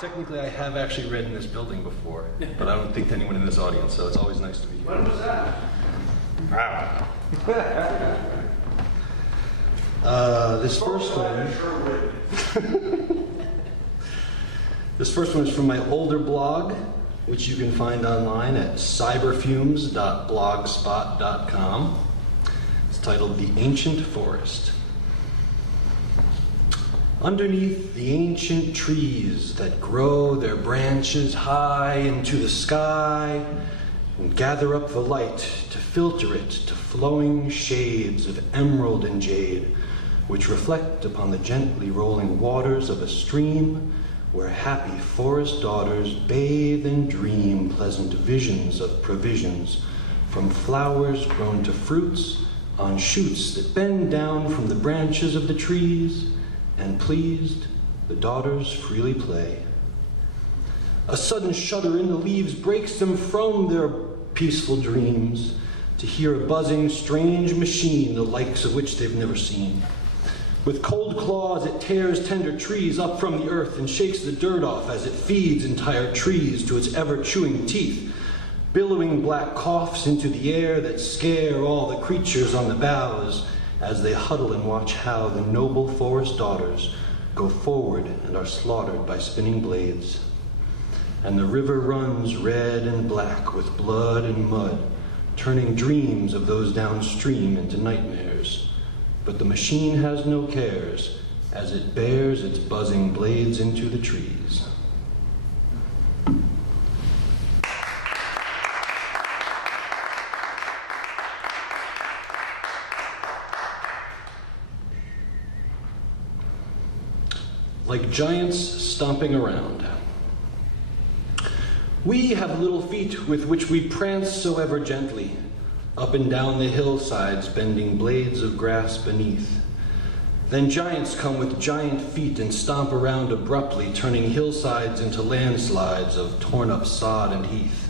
Technically, I have actually read in this building before, but I don't think to anyone in this audience, so it's always nice to be here. When was that? This first one. This first one is from my older blog, which you can find online at cyberfumes.blogspot.com. It's titled The Ancient Forest. Underneath the ancient trees that grow their branches high into the sky and gather up the light to filter it to flowing shades of emerald and jade, which reflect upon the gently rolling waters of a stream where happy forest daughters bathe and dream pleasant visions of provisions from flowers grown to fruits on shoots that bend down from the branches of the trees, and pleased, the daughters freely play. A sudden shudder in the leaves breaks them from their peaceful dreams to hear a buzzing, strange machine, the likes of which they've never seen. With cold claws, it tears tender trees up from the earth and shakes the dirt off as it feeds entire trees to its ever-chewing teeth, billowing black coughs into the air that scare all the creatures on the boughs as they huddle and watch how the noble forest daughters go forward and are slaughtered by spinning blades. And the river runs red and black with blood and mud, turning dreams of those downstream into nightmares. But the machine has no cares as it bears its buzzing blades into the trees. Like giants stomping around. We have little feet with which we prance so ever gently, up and down the hillsides, bending blades of grass beneath. Then giants come with giant feet and stomp around abruptly, turning hillsides into landslides of torn-up sod and heath.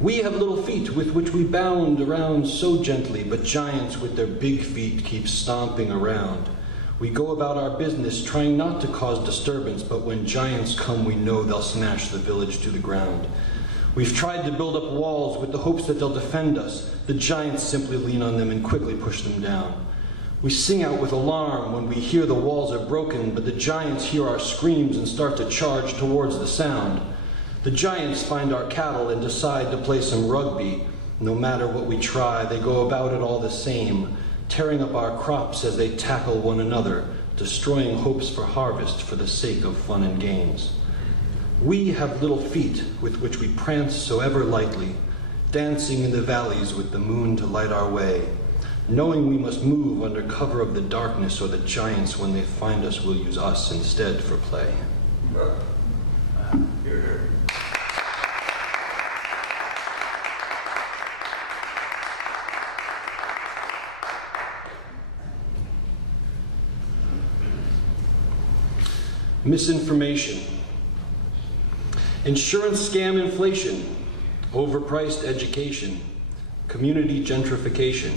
We have little feet with which we bound around so gently, but giants with their big feet keep stomping around. We go about our business trying not to cause disturbance, but when giants come, we know they'll smash the village to the ground. We've tried to build up walls with the hopes that they'll defend us. The giants simply lean on them and quickly push them down. We sing out with alarm when we hear the walls are broken, but the giants hear our screams and start to charge towards the sound. The giants find our cattle and decide to play some rugby. No matter what we try, they go about it all the same, tearing up our crops as they tackle one another, destroying hopes for harvest for the sake of fun and games. We have little feet with which we prance so ever lightly, dancing in the valleys with the moon to light our way, knowing we must move under cover of the darkness, or the giants, when they find us, will use us instead for play. Misinformation. Insurance scam inflation, overpriced education, community gentrification,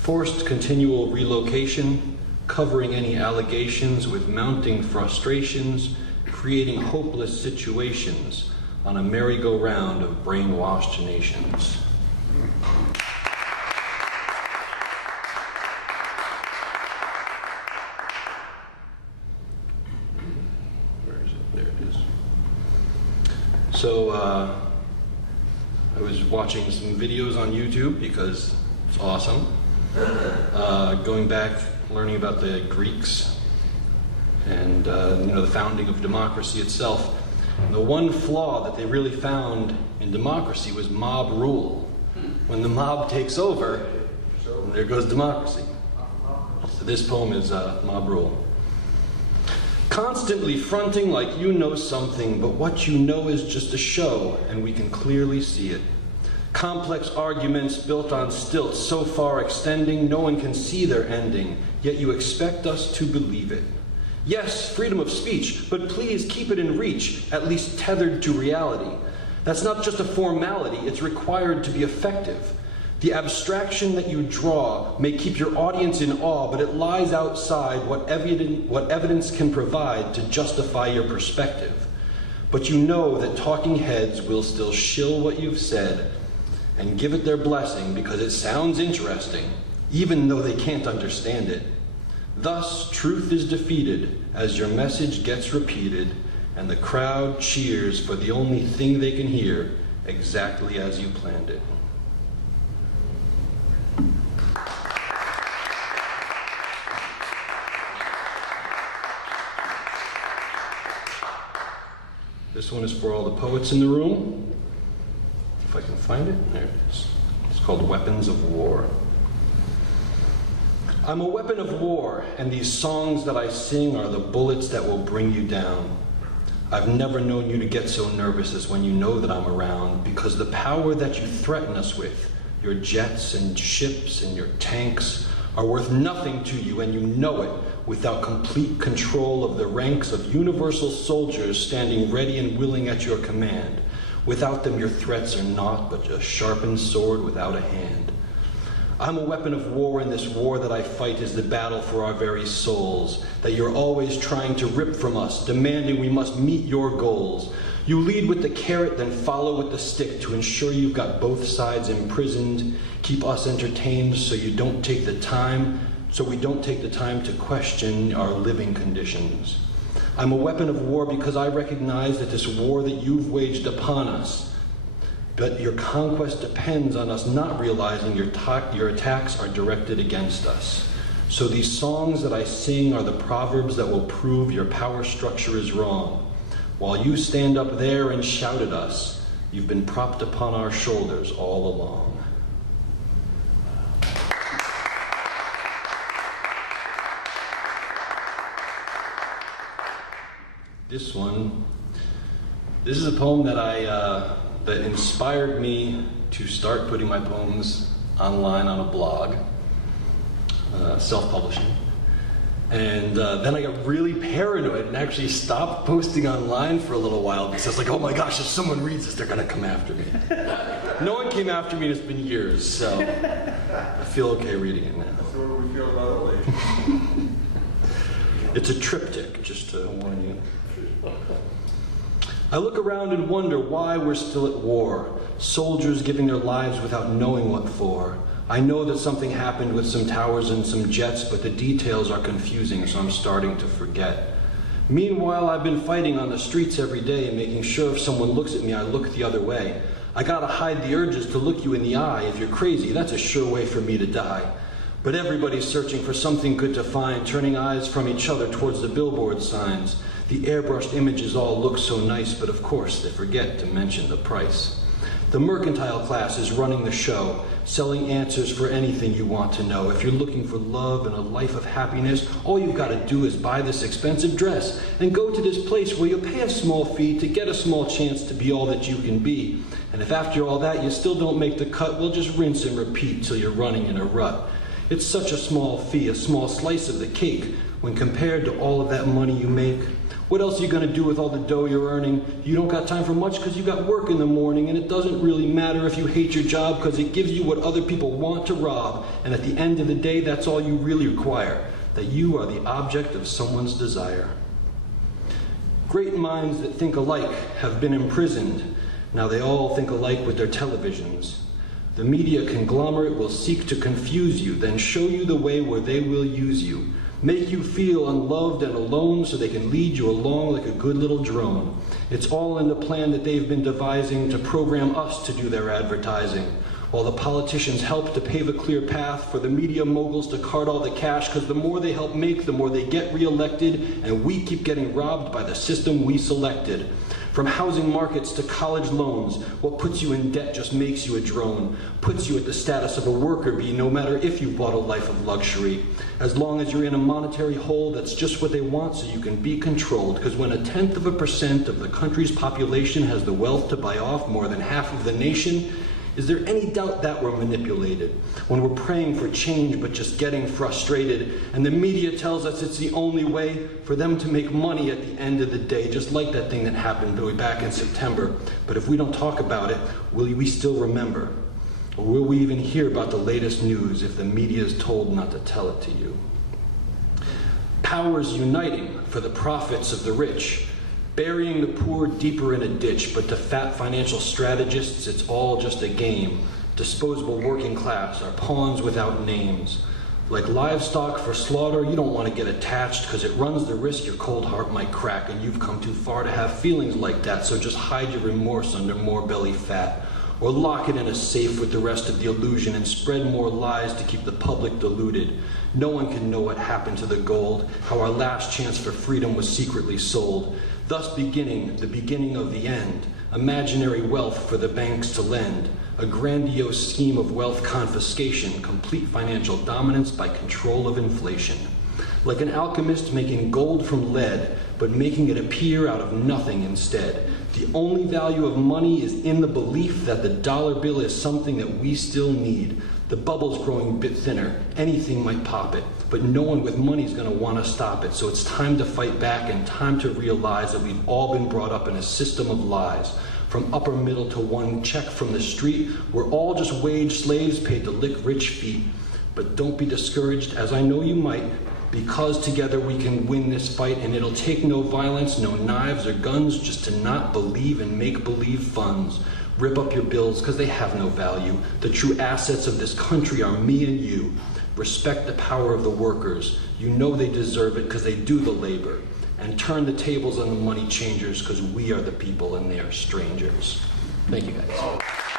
forced continual relocation, covering any allegations with mounting frustrations, creating hopeless situations on a merry-go-round of brainwashed nations. So I was watching some videos on YouTube because it's awesome. Going back, learning about the Greeks and the founding of democracy itself. And the one flaw that they really found in democracy was mob rule. When the mob takes over, there goes democracy. So this poem is mob rule. Constantly fronting like you know something, but what you know is just a show, and we can clearly see it. Complex arguments built on stilts, so far extending, no one can see their ending, yet you expect us to believe it. Yes, freedom of speech, but please keep it in reach, at least tethered to reality. That's not just a formality, it's required to be effective. The abstraction that you draw may keep your audience in awe, but it lies outside what evidence can provide to justify your perspective. But you know that talking heads will still shill what you've said and give it their blessing because it sounds interesting, even though they can't understand it. Thus, truth is defeated as your message gets repeated, and the crowd cheers for the only thing they can hear, exactly as you planned it. This one is for all the poets in the room. If I can find it, there it is. It's called Weapons of War. I'm a weapon of war, and these songs that I sing are the bullets that will bring you down. I've never known you to get so nervous as when you know that I'm around, because the power that you threaten us with, your jets and ships and your tanks, are worth nothing to you, and you know it, without complete control of the ranks of universal soldiers standing ready and willing at your command. Without them, your threats are naught but a sharpened sword without a hand. I'm a weapon of war, and this war that I fight is the battle for our very souls, that you're always trying to rip from us, demanding we must meet your goals. You lead with the carrot, then follow with the stick to ensure you've got both sides imprisoned, keep us entertained so we don't take the time to question our living conditions. I'm a weapon of war because I recognize that this war that you've waged upon us, but your conquest depends on us not realizing your attacks are directed against us. So these songs that I sing are the proverbs that will prove your power structure is wrong. While you stand up there and shout at us, you've been propped upon our shoulders all along. This is a poem that that inspired me to start putting my poems online on a blog, self-publishing. And then I got really paranoid and actually stopped posting online for a little while because I was like, oh my gosh, if someone reads this, they're gonna come after me. No one came after me, and it's been years, so I feel okay reading it now. So what do we feel about it? It's a triptych, just to warn you. I look around and wonder why we're still at war, soldiers giving their lives without knowing what for. I know that something happened with some towers and some jets, but the details are confusing, so I'm starting to forget. Meanwhile, I've been fighting on the streets every day and making sure if someone looks at me, I look the other way. I gotta hide the urges to look you in the eye. If you're crazy, that's a sure way for me to die. But everybody's searching for something good to find, turning eyes from each other towards the billboard signs. The airbrushed images all look so nice, but of course they forget to mention the price. The mercantile class is running the show, selling answers for anything you want to know. If you're looking for love and a life of happiness, all you've got to do is buy this expensive dress and go to this place where you'll pay a small fee to get a small chance to be all that you can be. And if after all that you still don't make the cut, well, just rinse and repeat till you're running in a rut. It's such a small fee, a small slice of the cake, when compared to all of that money you make. What else are you going to do with all the dough you're earning? You don't got time for much because you got work in the morning, and it doesn't really matter if you hate your job because it gives you what other people want to rob, and at the end of the day, that's all you really require, that you are the object of someone's desire. Great minds that think alike have been imprisoned. Now they all think alike with their televisions. The media conglomerate will seek to confuse you, then show you the way where they will use you. Make you feel unloved and alone so they can lead you along like a good little drone. It's all in the plan that they've been devising to program us to do their advertising, while the politicians help to pave a clear path for the media moguls to cart all the cash, because the more they help make, the more they get reelected, and we keep getting robbed by the system we selected. From housing markets to college loans, what puts you in debt just makes you a drone, puts you at the status of a worker bee, no matter if you bought a life of luxury. As long as you're in a monetary hole, that's just what they want so you can be controlled, because when 0.1% of the country's population has the wealth to buy off more than half of the nation, is there any doubt that we're manipulated? When we're praying for change but just getting frustrated, and the media tells us it's the only way for them to make money at the end of the day, just like that thing that happened way back in September. But if we don't talk about it, will we still remember? Or will we even hear about the latest news if the media is told not to tell it to you? Powers uniting for the profits of the rich. Burying the poor deeper in a ditch, but to fat financial strategists, it's all just a game. Disposable working class are pawns without names. Like livestock for slaughter, you don't want to get attached because it runs the risk your cold heart might crack, and you've come too far to have feelings like that, so just hide your remorse under more belly fat. Or lock it in a safe with the rest of the illusion and spread more lies to keep the public deluded. No one can know what happened to the gold, how our last chance for freedom was secretly sold. Thus beginning the beginning of the end, imaginary wealth for the banks to lend, a grandiose scheme of wealth confiscation, complete financial dominance by control of inflation. Like an alchemist making gold from lead, but making it appear out of nothing instead. The only value of money is in the belief that the dollar bill is something that we still need. The bubble's growing a bit thinner. Anything might pop it, but no one with money is going to want to stop it. So it's time to fight back and time to realize that we've all been brought up in a system of lies. From upper middle to one check from the street, we're all just wage slaves paid to lick rich feet. But don't be discouraged, as I know you might, because together we can win this fight, and it'll take no violence, no knives or guns, just to not believe in make-believe funds. Rip up your bills because they have no value. The true assets of this country are me and you. Respect the power of the workers. You know they deserve it because they do the labor. And turn the tables on the money changers because we are the people and they are strangers. Thank you guys.